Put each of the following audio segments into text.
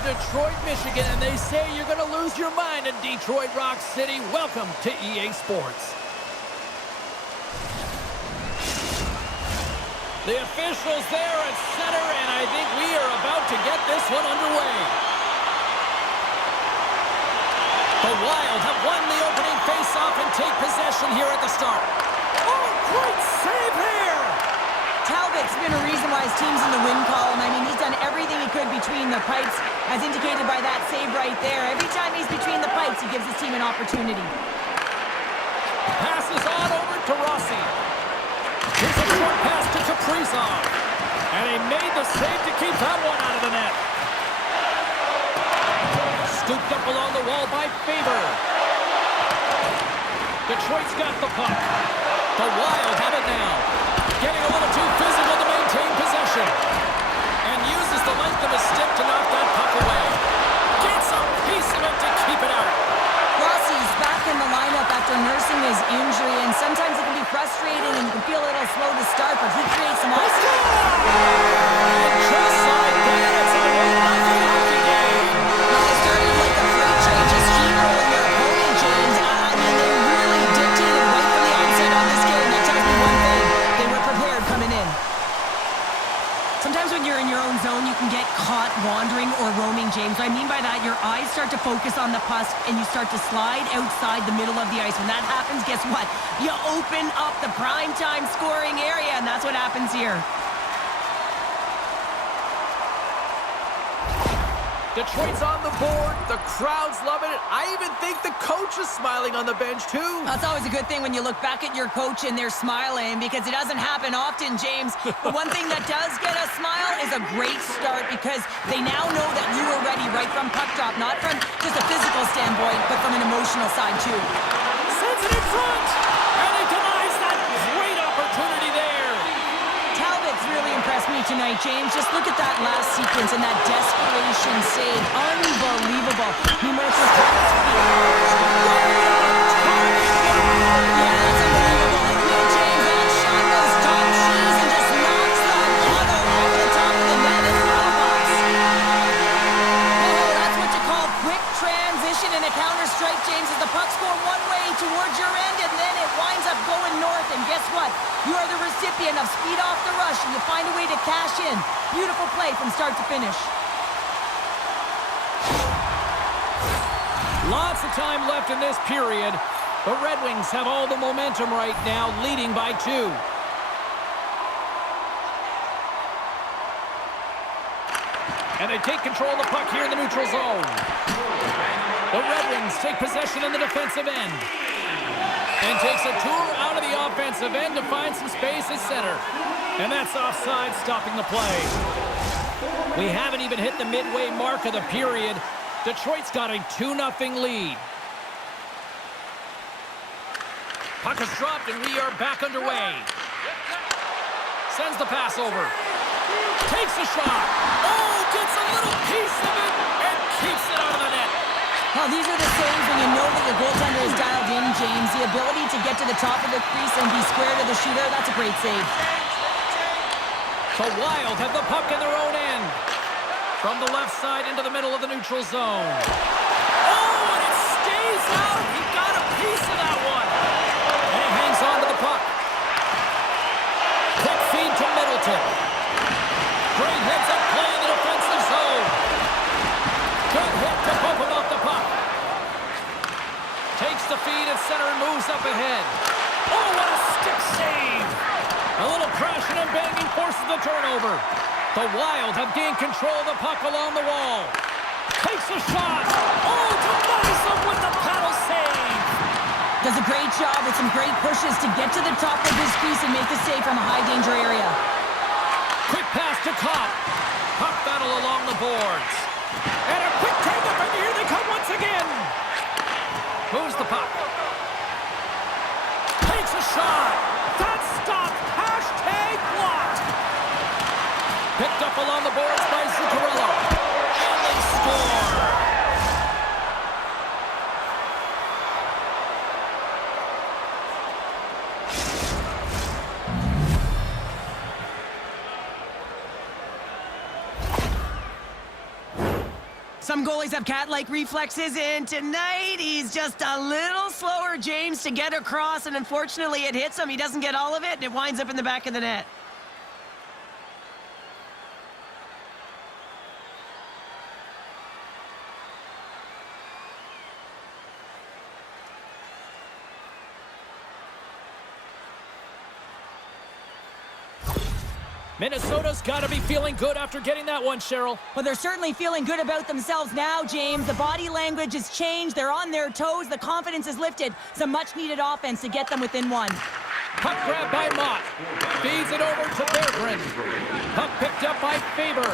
Detroit, Michigan, and they say you're going to lose your mind in Detroit Rock City. Welcome to EA Sports. The officials there at center, and I think we are about to get this one underway. The Wild have won the opening faceoff and take possession here at the start. Oh, great save here! Talbot's been a reason why his team's in the win column. I mean, he's done everything he could between the pipes, as indicated by that save right there. Every time he's between the pipes, he gives his team an opportunity. Passes on over to Rossi. Here's a short pass to Kaprizov. And he made the save to keep that one out of the net. Scooped up along the wall by Faber. Detroit's got the puck. The Wild have it now. Getting a little too physical to maintain possession. And uses the length of his stick to knock that puck away. Gets a piece of it to keep it out. Rossi's back in the lineup after nursing his injury, and sometimes it can be frustrating and you can feel a little slow to start, but he creates some offense. And just like that, it's a 1-0 hockey game. Well, it started like a freight train just steamrolling their opponent, James. I mean, they really dictated right from the onset on this game. That tells me one thing. They were prepared coming in. Sometimes when you're in your own zone, you can get caught wandering or roaming, James. What I mean by that, your eyes start to focus on the puck and you start to slide outside the middle of the ice. When that happens, guess what? You open up the primetime scoring area, and that's what happens here. Detroit's on the board. The crowd's loving it. I even think the coach is smiling on the bench, too. That's always a good thing when you look back at your coach and they're smiling, because it doesn't happen often, James. But one thing that does get a smile is a great start, because they now know that you were ready right from puck drop, not from just a physical standpoint, but from an emotional side, too. Sends it in front, and he denies that great opportunity there. Talbot's really impressed me tonight, James. Just look at that last sequence and that desperation save. Unbelievable. I mean, when it's just yeah, that's unbelievable. And yeah, James, that shot goes top cheese and just knocks that puck over the top of the net in front of us. Oh, that's what you call quick transition in a counter-strike, James, as the puck's going one way towards your end, and then it winds up going north, and guess what? You are the recipient of speed off the rush, and you find a way to cash in. Beautiful play from start to finish. Lots of time left in this period. The Red Wings have all the momentum right now, leading by 2. And they take control of the puck here in the neutral zone. The Red Wings take possession in the defensive end. And takes a tour out of the offensive end to find some space at center. And that's offside, stopping the play. We haven't even hit the midway mark of the period. Detroit's got a 2-0 lead. Puck is dropped, and we are back underway. Sends the pass over. Takes a shot. Oh, gets a little piece of it and keeps it out of the net. Well, these are the saves when you know that your goaltender is dialed in, James. The ability to get to the top of the crease and be square to the shooter, that's a great save. The Wild have the puck in their own end. From the left side into the middle of the neutral zone. Oh, and it stays out. He got a piece of that one. And he hangs on to the puck. Quick feed to Middleton. Great heads-up play in the defensive zone. Good hit to bump him off the puck. Takes the feed at center and moves up ahead. Oh, what a stick save. A little crashing and banging forces the turnover. The Wild have gained control of the puck along the wall. Takes a shot. Oh, denies him with the paddle save. Does a great job with some great pushes to get to the top of his crease and make the save from a high-danger area. Quick pass to Kopp. Puck battle along the boards. And a quick take-up, and here they come once again. Moves the puck. Takes a shot. That's stopped. Hashtag blocked. Picked up along the boards by Zuccarello. And they score. Some goalies have cat-like reflexes, and tonight he's just a little slower, James, to get across, and unfortunately it hits him. He doesn't get all of it, and it winds up in the back of the net. Minnesota's got to be feeling good after getting that one, Cheryl. Well, they're certainly feeling good about themselves now, James. The body language has changed. They're on their toes. The confidence is lifted. Some much-needed offense to get them within one. Puck grabbed by Mott. Feeds it over to Berggren. Puck picked up by Faber.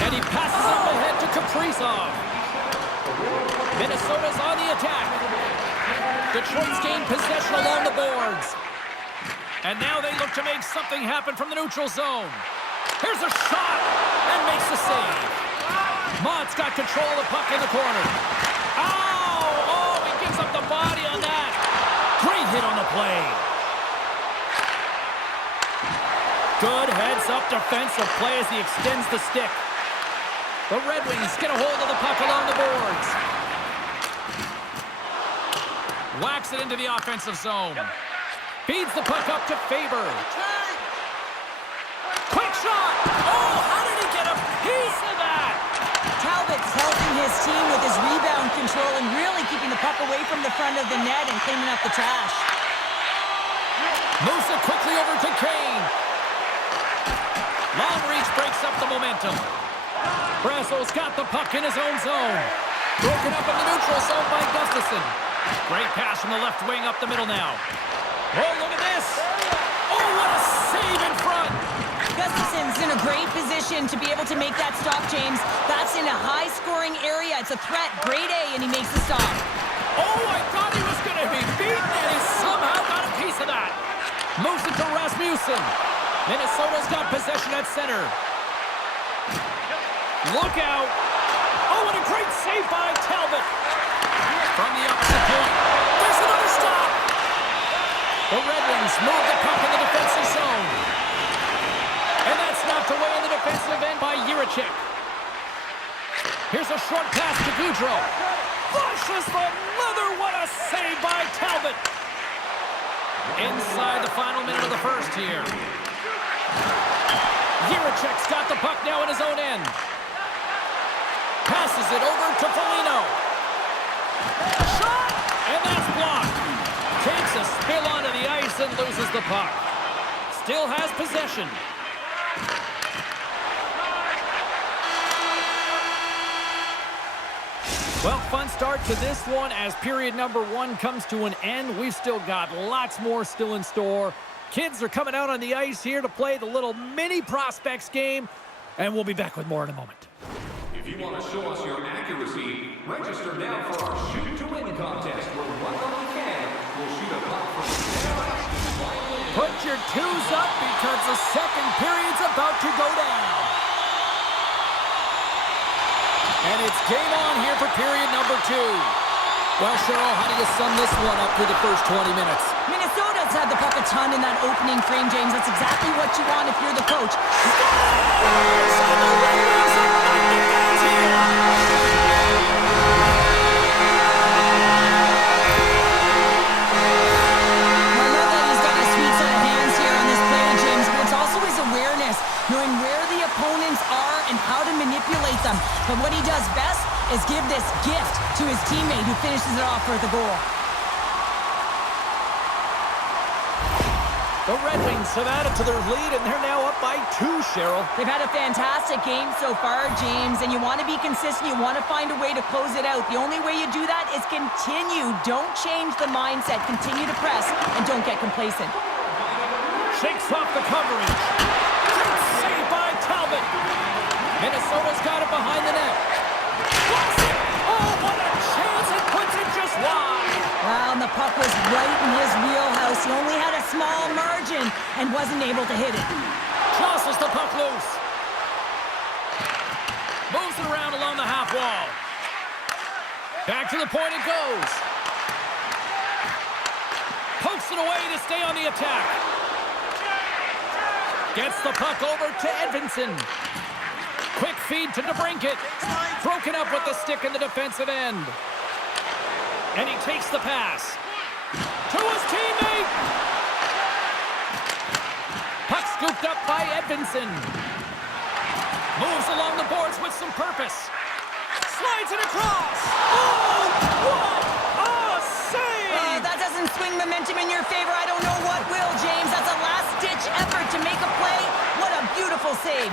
And he passes up ahead to Kaprizov. Minnesota's on the attack. Detroit's gained possession along the boards. And now they look to make something happen from the neutral zone. Here's a shot, and makes the save. Mott's got control of the puck in the corner. Oh, he gives up the body on that. Great hit on the play. Good heads-up defensive play as he extends the stick. The Red Wings get a hold of the puck along the boards. Whacks it into the offensive zone. Feeds the puck up to Faber. Quick shot! Oh, how did he get a piece of that? Talbot's helping his team with his rebound control and really keeping the puck away from the front of the net and cleaning up the trash. Moves it quickly over to Kane. Long reach breaks up the momentum. Brasso's got the puck in his own zone. Broken up in the neutral zone by Gustafsson. Great pass from the left wing up the middle now. Oh, look at this. Oh, what a save in front. Gustafsson's in a great position to be able to make that stop, James. That's in a high-scoring area. It's a threat. Grade A, and he makes the stop. Oh, I thought he was going to be beaten, and he somehow got a piece of that. Moves it to Rasmussen. Minnesota's got possession at center. Look out. Oh, and a great save by Talbot. From the opposite point. There's another stop. The Red Wings move the puck in the defensive zone. And that's knocked away in the defensive end by Jiricek. Here's a short pass to Goudreau. Flushes the leather. What a save by Talbot. Inside the final minute of the first here. Jiricek's got the puck now in his own end. Passes it over to Foligno. Shot! And that's blocked. Takes a spill onto the ice and loses the puck. Still has possession. Well, fun start to this one as period number 1 comes to an end. We've still got lots more still in store. Kids are coming out on the ice here to play the little mini prospects game, and we'll be back with more in a moment. If you want to show us your accuracy, register now for our Shoot to Win contest where one lucky fan will shoot a puck from center ice to slightly. Put your twos up because the second period's about to go down. And it's game on here for period number 2. Well, Cheryl, how do you sum this one up through the first 20 minutes? Minnesota's had the puck a ton in that opening frame, James. That's exactly what you want if you're the coach. Knowing where the opponents are and how to manipulate them. But what he does best is give this gift to his teammate who finishes it off for the goal. The Red Wings have added to their lead, and they're now up by 2, Cheryl. They've had a fantastic game so far, James, and you want to be consistent. You want to find a way to close it out. The only way you do that is continue. Don't change the mindset. Continue to press, and don't get complacent. Shakes off the coverage. Great save by Talbot. Minnesota's got it behind the net. Blocks it. Oh, what a chance. It puts it just wide. Wow, and the puck was right in his wheelhouse. He only had a small margin and wasn't able to hit it. Jostles the puck loose. Moves it around along the half wall. Back to the point it goes. Pokes it away to stay on the attack. Gets the puck over to Edvinsson. Quick feed to DeBrincat. Broken up with the stick in the defensive end. And he takes the pass. To his teammate. Puck scooped up by Edvinsson. Moves along the boards with some purpose. Slides it across. Oh, what a save! That doesn't swing momentum in your favor. I don't know what will, James. That's a last-ditch effort to make a play. What a beautiful save.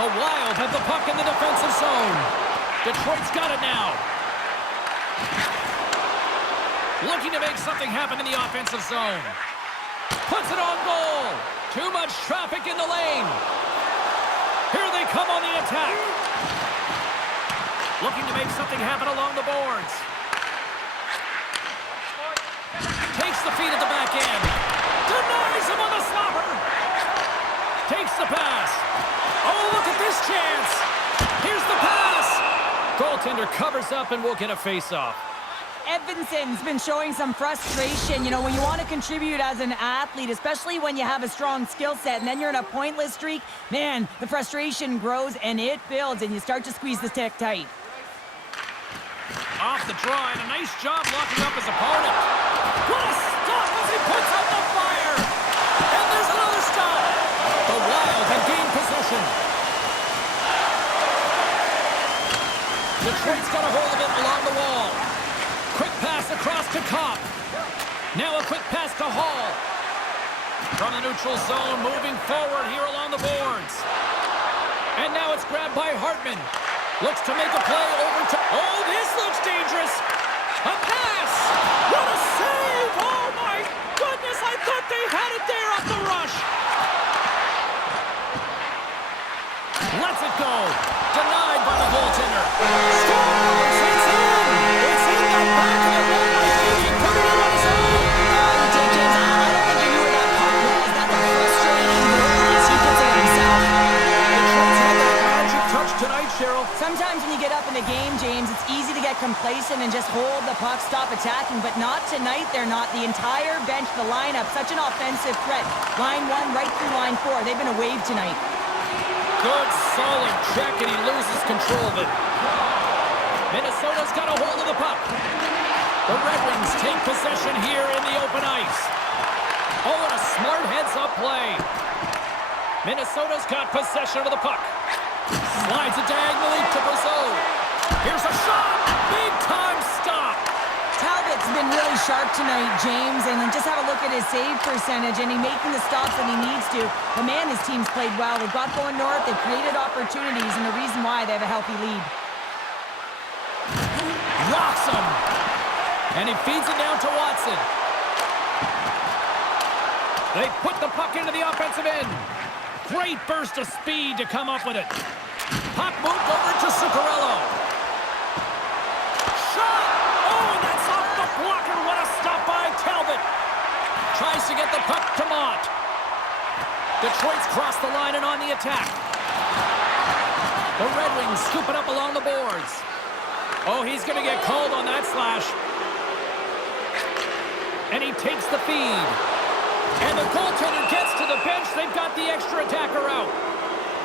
The Wild have the puck in the defensive zone. Detroit's got it now. Looking to make something happen in the offensive zone. Puts it on goal. Too much traffic in the lane. Here they come on the attack. Looking to make something happen along the boards. Takes the feed at the back end. Denies him on the stopper. Takes the pass. Oh, look at this chance. Here's the pass. Goaltender covers up and will get a face-off. Edvinsson's been showing some frustration. You know, when you want to contribute as an athlete, especially when you have a strong skill set, and then you're in a pointless streak, man, the frustration grows and it builds, and you start to squeeze the stick tight. Off the draw, and a nice job locking up his opponent. What a stop as he puts out the fire! And there's another stop! The Wild have gained possession. Detroit's got a hold of it along the wall. Quick pass across to Kopp. Now a quick pass to Hall. From the neutral zone, moving forward here along the boards. And now it's grabbed by Hartman. Looks to make a play over to... Oh, this looks dangerous. A pass. What a save. Oh, my goodness. I thought they had it there off the rush. Lets it go. Denied by the goaltender. Scores. It's in. It's in the back of the net. He put it in on his own. You did, James. I don't think you knew where that puck was. That's a frustrating goal. At least he puts it on himself. Detroit's had that magic touch tonight, Cheryl. Sometimes when you get up in the game, James, it's easy to get complacent and just hold the puck, stop attacking, but not tonight. They're not. The entire bench, the lineup, such an offensive threat. Line 1 right through line 4. They've been a wave tonight. Good, solid check, and he loses control of it. Minnesota's got a hold of the puck. The Red Wings take possession here in the open ice. Oh, and a smart heads-up play. Minnesota's got possession of the puck. Slides it diagonally to Brazeau. Here's a shot. Big-time stop. Talbot's been really sharp tonight, James, and just have a look at his save percentage, and he's making the stops that he needs to. But man, his team's played well. They've got going north, they've created opportunities, and the reason why they have a healthy lead. Rocks him. And he feeds it down to Watson. They put the puck into the offensive end. Great burst of speed to come up with it. Puck moved over to Zuccarello. Shot! Oh, and that's off the blocker. What a stop by Talbot. Tries to get the puck to Mott. Detroit's crossed the line and on the attack. The Red Wings scoop it up along the boards. Oh, he's going to get called on that slash. And he takes the feed. And the goaltender gets to the bench. They've got the extra attacker out.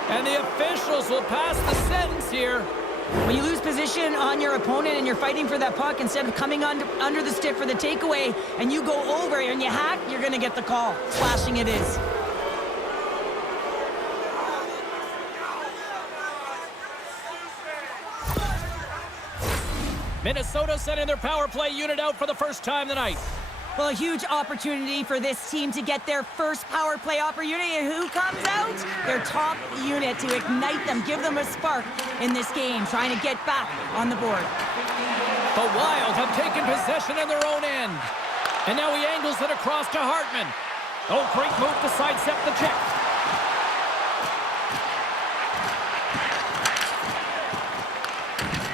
And the officials will pass the sentence here. When you lose position on your opponent and you're fighting for that puck, instead of coming under the stick for the takeaway, and you go over and you hack, you're going to get the call. Slashing it is. Minnesota sending their power play unit out for the first time tonight. Well, a huge opportunity for this team to get their first power play opportunity. And who comes out? Their top unit to ignite them, give them a spark in this game, trying to get back on the board. The Wild have taken possession in their own end. And now he angles it across to Hartman. Oh, great move to sidestep the check.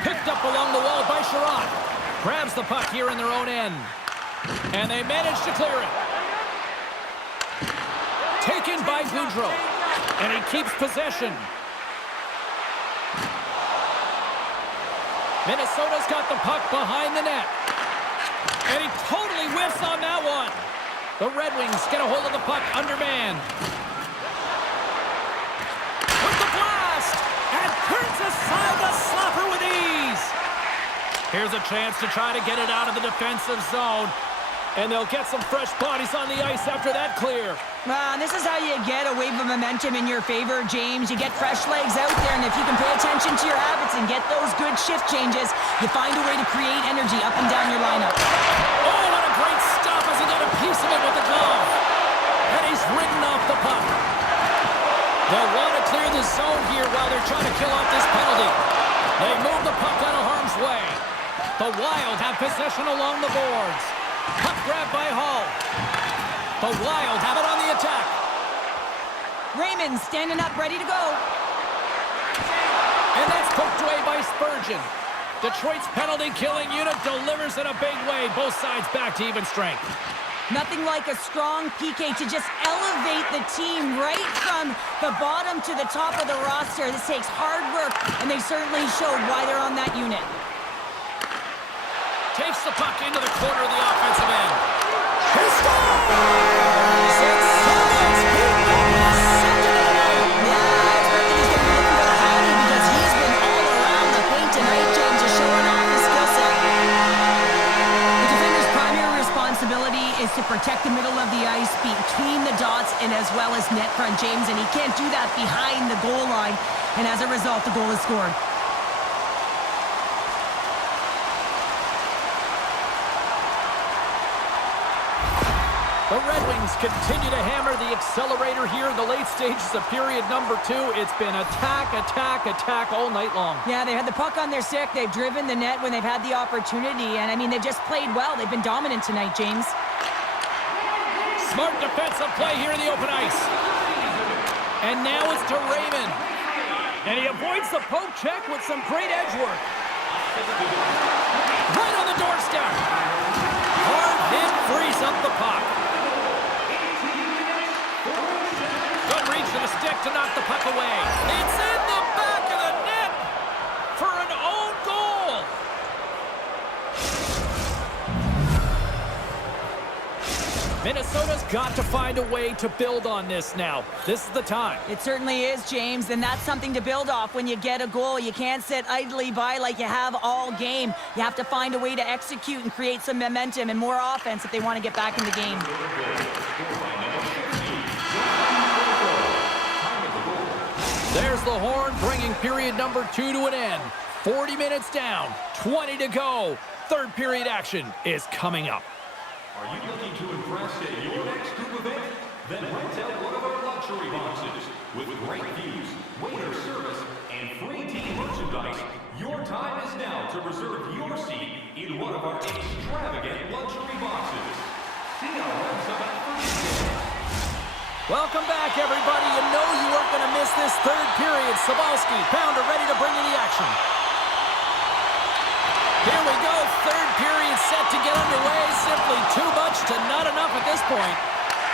Picked up along the wall by Sherrod. Grabs the puck here in their own end. And they manage to clear it. Taken by Goudreau. And he keeps possession. Minnesota's got the puck behind the net. And he totally whiffs on that one. The Red Wings get a hold of the puck undermanned. With the blast! And turns a side, the slapper with ease. Here's a chance to try to get it out of the defensive zone. And they'll get some fresh bodies on the ice after that clear. This is how you get a wave of momentum in your favor, James. You get fresh legs out there, and if you can pay attention to your habits and get those good shift changes, you find a way to create energy up and down your lineup. Oh, what a great stop as he got a piece of it with the glove. And he's ridden off the puck. They'll want to clear the zone here while they're trying to kill off this penalty. They move the puck out of harm's way. The Wild have possession along the boards. Puck grab by Hall. The Wild have it on the attack. Raymond standing up, ready to go. And that's poked away by Spurgeon. Detroit's penalty-killing unit delivers in a big way. Both sides back to even strength. Nothing like a strong PK to just elevate the team right from the bottom to the top of the roster. This takes hard work, and they certainly showed why they're on that unit. Takes the puck into the corner of the offensive end. He scores! It's Summers! He got his second of the night! Yeah, I expect that he's going to be looking for the Hattie because he's been all around the paint tonight, James, just showing off his skill set. The defender's primary responsibility is to protect the middle of the ice between the dots and as well as net front, James, and he can't do that behind the goal line, and as a result, the goal is scored. The Red Wings continue to hammer the accelerator here in the late stages of period number 2. It's been attack, attack, attack all night long. Yeah, they had the puck on their stick. They've driven the net when they've had the opportunity. And, I mean, they've just played well. They've been dominant tonight, James. Smart defensive play here in the open ice. And now it's to Raymond. And he avoids the poke check with some great edge work. Right on the doorstep. Hard hit frees up the puck. Good reach to the stick to knock the puck away. It's in the back of the net for an own goal. Minnesota's got to find a way to build on this now. This is the time. It certainly is, James, and that's something to build off when you get a goal. You can't sit idly by like you have all game. You have to find a way to execute and create some momentum and more offense if they want to get back in the game. There's the horn, bringing period number 2 to an end. 40 minutes down, 20 to go. Third period action is coming up. Are you looking to impress at your next group event? Then rent out one of our luxury boxes. With great views, waiter service, and free team merchandise, your time is now to reserve your seat in one of our extravagant luxury boxes. See our website for details. Welcome back, everybody. You know you weren't going to miss this third period. Sabalski, Pounder ready to bring in the action. Here we go, third period set to get underway. Simply too much to not enough at this point.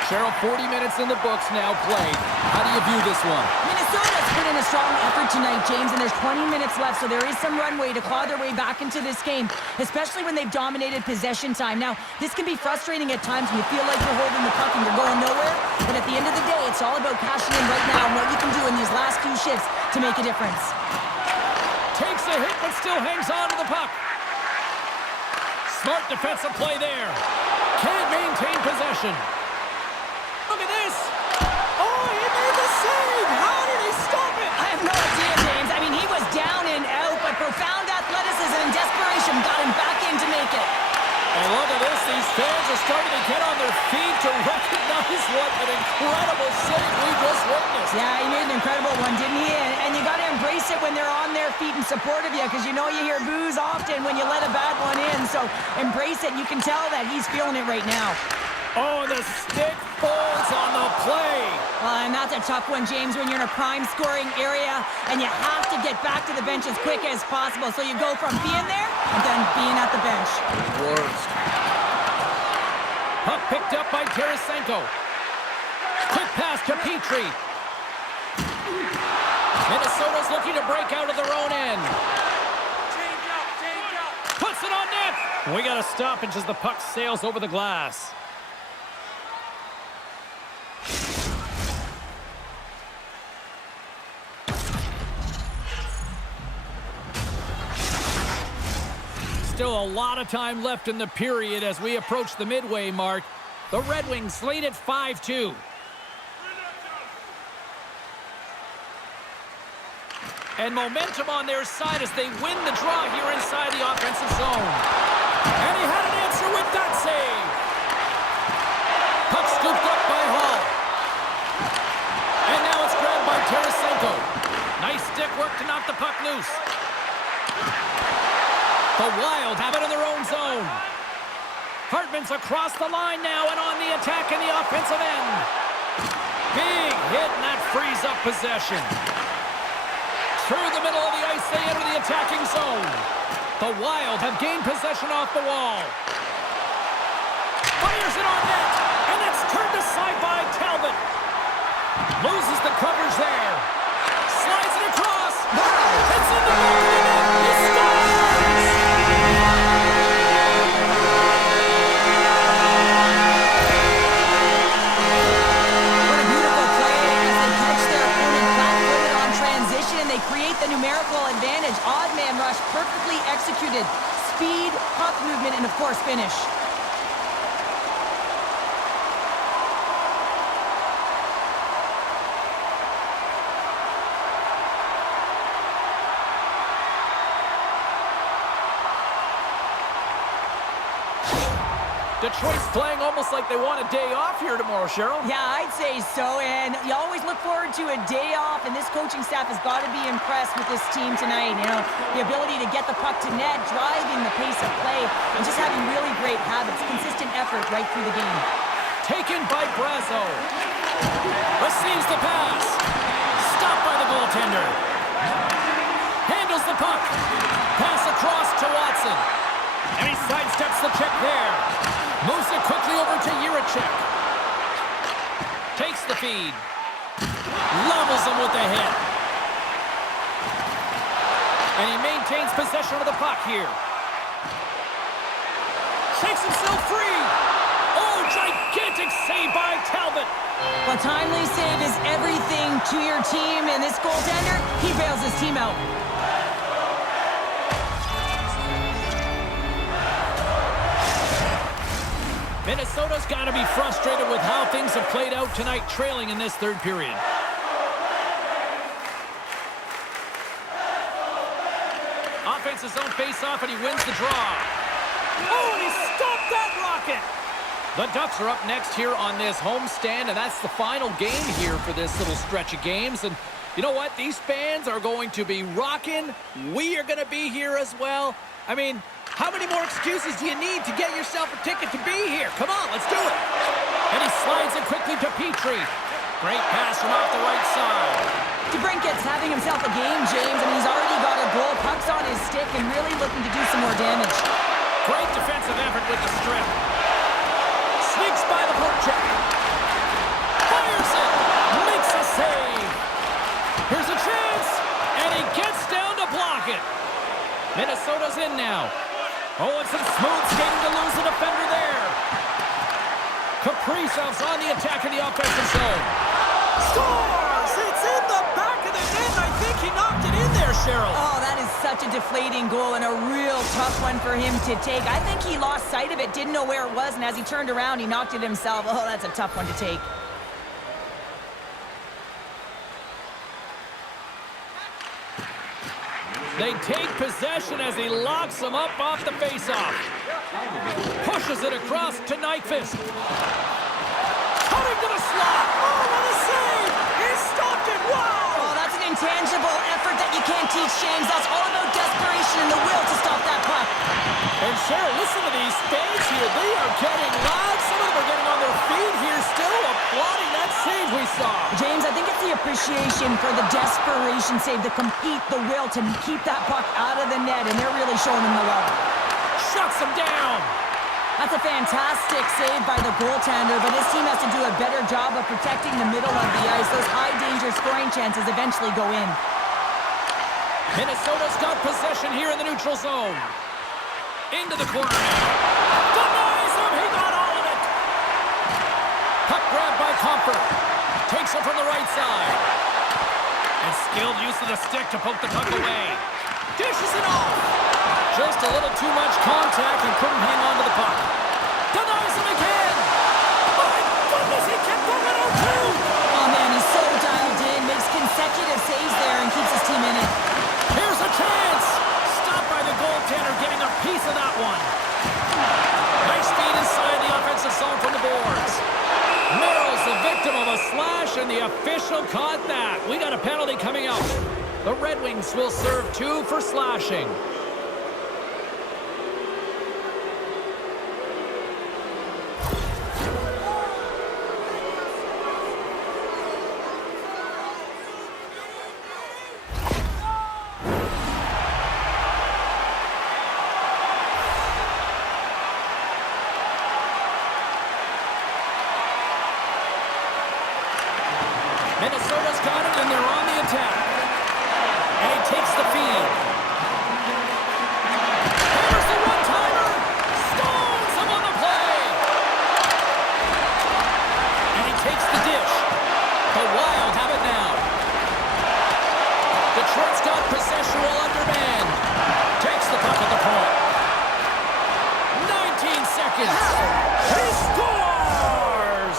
Cheryl, 40 minutes in the books now played. How do you view this one? Minnesota's put in a strong effort tonight, James, and there's 20 minutes left, so there is some runway to claw their way back into this game, especially when they've dominated possession time. Now, this can be frustrating at times when you feel like you're holding the puck and you're going nowhere, but at the end of the day, it's all about cashing in right now and what you can do in these last few shifts to make a difference. Takes a hit, but still hangs on to the puck. Smart defensive play there. Can't maintain possession. Look at this. Oh, he made the save. How did he stop it? I have no idea, James. I mean, he was down and out, but profound athleticism and desperation got him back in to make it. And look at this. These fans are starting to get on their feet to recognize what an incredible save we just witnessed. Yeah, he made an incredible one, didn't he? And you got to embrace it when they're on their feet in support of you, because you know you hear boos often when you let a bad one in. So embrace it. You can tell that he's feeling it right now. Oh, the stick folds on the play. Well, and that's a tough one, James, when you're in a prime scoring area and you have to get back to the bench as quick as possible. So you go from being there and then being at the bench. Worst. Puck picked up by Tarasenko. Quick pass to Petrie. Minnesota's looking to break out of their own end. Puts it on net. We got a stoppage as the puck sails over the glass. still a lot of time left in the period as we approach the midway mark. The Red Wings lead at 5-2. And momentum on their side as they win the draw here inside the offensive zone. And he had an answer with that save. Puck scooped up by Hall. And now it's grabbed by Tarasenko. Nice stick work to knock the puck loose. The Wild have it in their own zone. Hartman's across the line now and on the attack in the offensive end. Big hit, and that frees up possession. Through the middle of the ice, they enter the attacking zone. The Wild have gained possession off the wall. Fires it on net, and it's turned aside by Talbot. Loses the coverage there. Slides it across. It's in the back of the net. He scores! What a beautiful play as they catch their opponent flat-footed on transition and they create the numerical advantage. Odd man rush, perfectly executed. Speed, puck movement, and of course finish. Detroit's playing almost like they want a day off here tomorrow, Cheryl. Yeah, I'd say so, and you always look forward to a day off, and this coaching staff has got to be impressed with this team tonight. You know, the ability to get the puck to net, driving the pace of play, and just having really great habits, consistent effort right through the game. Taken by Brazo. Receives the pass. Stopped by the goaltender. Handles the puck. Pass across to Watson. And he sidesteps the check there. Moves it quickly over to Jiricek. Takes the feed. Levels him with the hit. And he maintains possession of the puck here. Shakes himself free. Oh, gigantic save by Talbot. Well, timely save is everything to your team, and this goaltender, he bails his team out. Minnesota's got to be frustrated with how things have played out tonight, trailing in this third period. Offensive zone face-off, and he wins the draw. Oh, he stopped that rocket! The Ducks are up next here on this homestand, and that's the final game here for this little stretch of games. And you know what? These fans are going to be rocking. We are going to be here as well. I mean, how many more excuses do you need to get yourself a ticket to be here? Come on, let's do it. And he slides it quickly to Petrie. Great pass from off the right side. DeBrincat's having himself a game, James. I mean, he's already got a goal, pucks on his stick, and really looking to do some more damage. Great defensive effort with the strip. Sneaks by the forecheck. Fires it. Makes a save. Here's a chance. And he gets down to block it. Minnesota's in now. Oh, and some smooth skating to lose the defender there. Kaprizov's on the attack in the offensive zone. Scores! It's in the back of the net. I think he knocked it in there, Cheryl. Oh, that is such a deflating goal and a real tough one for him to take. I think he lost sight of it, didn't know where it was, and as he turned around, he knocked it himself. Oh, that's a tough one to take. They take possession as he locks them up off the faceoff. Pushes it across to Nyquist. Cutting to the slot. Oh, what a save! He stopped it. Wow! Oh, that's an intangible effort that you can't teach, James. That's all about desperation and the will to stop that puck. And Cheryl, listen to these fans here. They are getting loud. Some of them are getting on their feet here still, applauding that save we saw. James, I think it's the appreciation for the desperation save, the compete, the will to keep that puck out of the net, and they're really showing him the love. Shuts him down. That's a fantastic save by the goaltender, but his team has to do a better job of protecting the middle of the ice. Those high-danger scoring chances eventually go in. Minnesota's got possession here in the neutral zone. Into the corner now. Denies him. He got all of it. Puck grabbed by Comfort. Takes it from the right side. And skilled use of the stick to poke the puck away. Dishes it off. Just a little too much contact and couldn't hang on to the puck. Denies him again. My goodness, he kept going out too. Oh, man, he's so dialed in. Makes consecutive saves there and keeps his team in it. Here's a chance. Stopped by the goaltender, getting a piece of that one. Nice feed inside the offensive zone from the boards. Merrill's the victim of a slash, and the official caught that. We got a penalty coming up. The Red Wings will serve 2 for slashing. Minnesota's got it, and they're on the attack. And he takes the feed. Here's the one-timer. Stones him on the play. And he takes the dish. The Wild have it now. Detroit's got possession while undermanned. Takes the puck at the point. 19 seconds. He scores!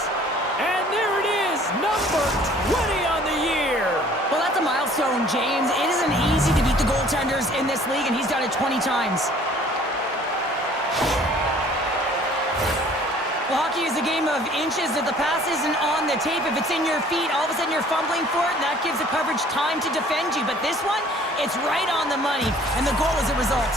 And there it is, number 20 on the year. Well, that's a milestone, James. It isn't easy to beat the goaltenders in this league, and he's done it 20 times. Well, hockey is a game of inches. If the pass isn't on the tape, if it's in your feet, all of a sudden you're fumbling for it, and that gives the coverage time to defend you. But this one, it's right on the money, and the goal is a result.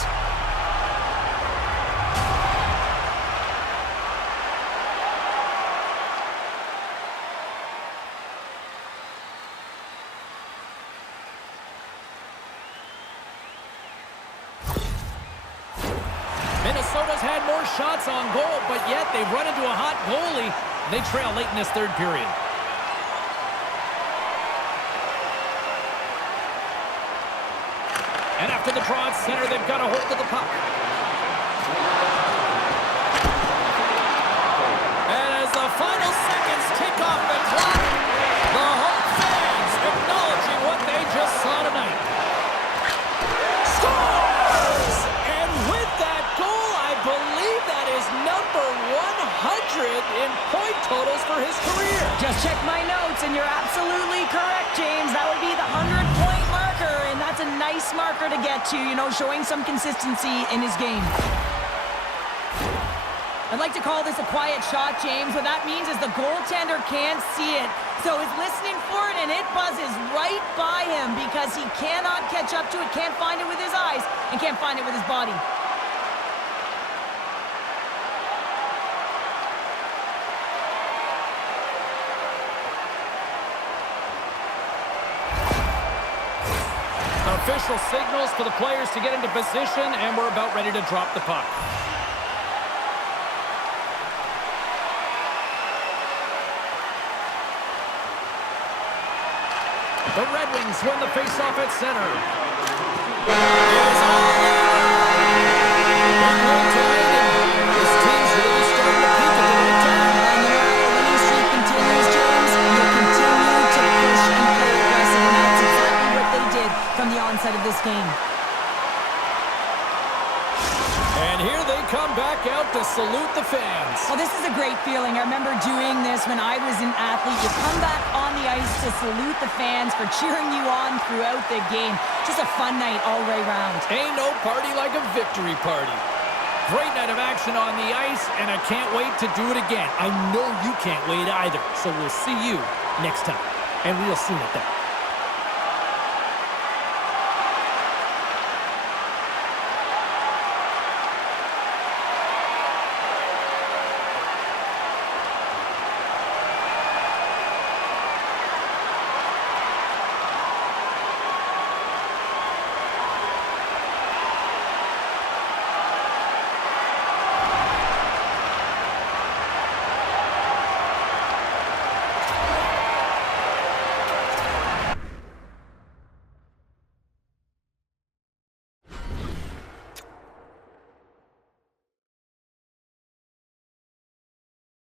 Minnesota's had more shots on goal, but yet they've run into a hot goalie. They trail late in this third period. And after the draw at center, they've got a hold of the puck. And as the final seconds tick off the clock, the home fans acknowledging what they just saw tonight. Scores! And with that goal, I believe that is number 100 in point totals for his career. Just check my notes, and you're absolutely correct, James. That would be the 100-point marker, and that's a nice marker to get to, showing some consistency in his game. I'd like to call this a quiet shot, James. What that means is the goaltender can't see it, so he's listening for it, and it buzzes right by him because he cannot catch up to it, can't find it with his eyes, and can't find it with his body. Official signals for the players to get into position, and we're about ready to drop the puck. The Red Wings win the faceoff at center. It's all this team's really starting to peak at the right time. And the winning streak continues, James. You'll continue to push and play aggressive, and that's exactly what they did from the onset of this game. And here they come back out to salute the fans. Well, this is a great feeling. I remember doing this when I was an athlete. You come back on the ice to salute the fans for cheering you on throughout the game. Just a fun night all the way around. Ain't no party like a victory party. Great night of action on the ice, and I can't wait to do it again. I know you can't wait either. So we'll see you next time. And real soon at that.